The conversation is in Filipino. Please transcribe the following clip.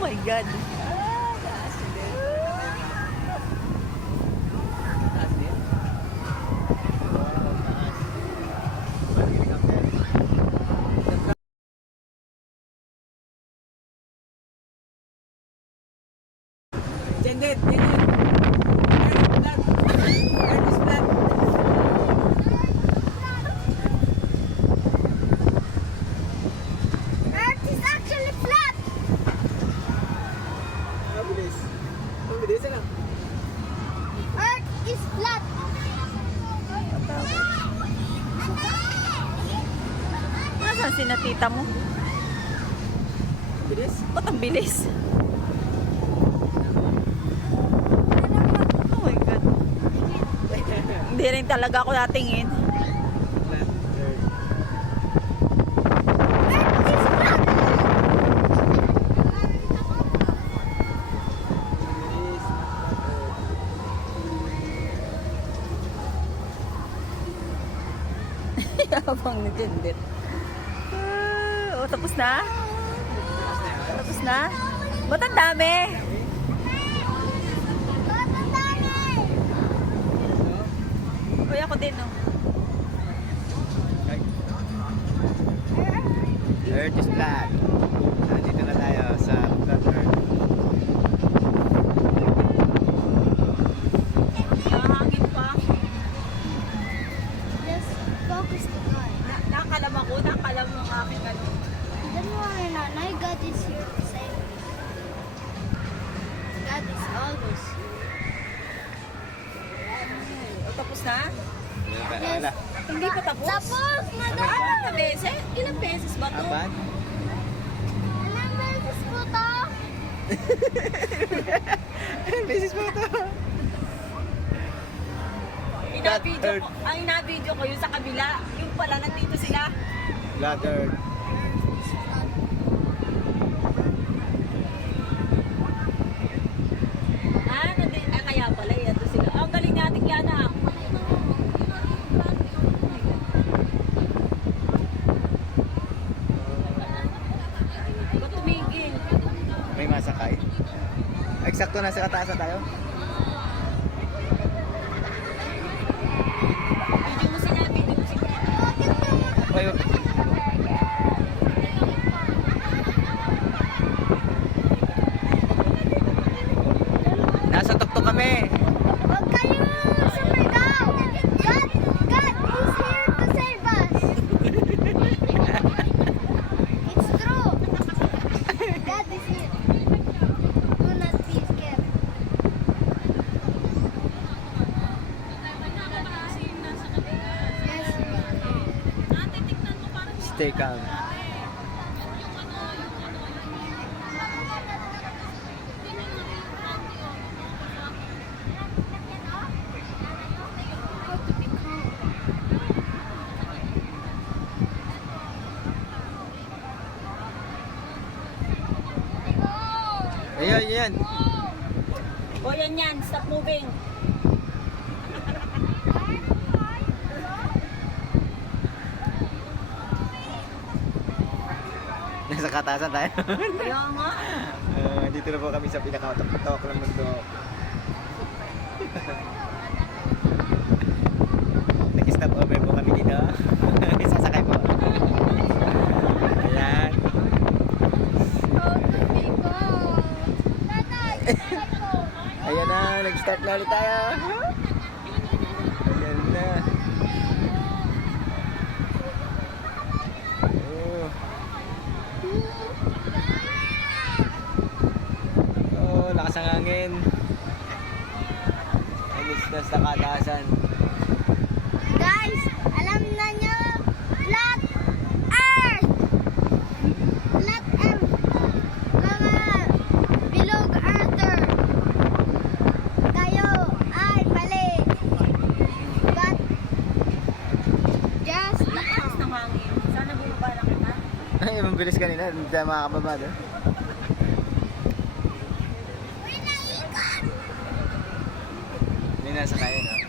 my God. Taas din. Taas din. Jendit, Jendit. Earth is flat. Earth is actually flat. Mabilis. Mabilis lang. Earth is flat. Nasaan si natita mo? Mabilis. Ba't ang bilis? Oh my God. Hindi rin talaga ako natingin. Flat earth. Earth is flat. Mabilis. Yabang ni Jendit. Oh, tapos na? Tapos na? Ba't ang dami? Ba't ang dami? Uy, ako din, oh. Earth is flat. Nandito na tayo sa flat earth. Nakahangin pa. Just focus the gun. Nakalam ako, nakalam ang aking ano. Don't worry, Nanay. God is here to save you. God is always here. Oh, tapos na? Wala. Hindi pa tapos? Tapos, madam! Ilang beses? Ilang beses ba to? Apat? Ilang beses po to? Ilang beses mo ito? Ang ina-video ko yung sa kabila. Yung pala, nandito sila. Flat earth. Kaya pala, ito sila. Oh, ang galing natin yan, ah. Ba't tumigil? May masakay. Eksakto na sa kataasan tayo. Video mo sila, video mo sila. Ay, nasa tuktok kami. Huwag kayo sumigaw! God is here to save us! It's true! God is here. Do not be scared. Yes, Stay calm. how to be calm. Ayan, ayan. O, yan yan. Stop moving. Nasa kataasan tayo. Kaya nga. Dito na po kami sa pinaka-tok ng mundo. Nag-stop over po kami dito. Sasakay po. Ayan. How to be calm. Tatay, tatay ko. Ayan na, nag-start na ulit tayo. Ayan na. Oh, lakas ang hangin. Alis na sa kataasan. Guys, alam na nyo, flat earth! Flat earth! Mga bilog earther! Kayo ay mali! But, just Lakas ng hangin. Sana bumaba lang kita. Ay, mabilis kanina. Hindi tayo makakababa doon. May nasa kaya, no?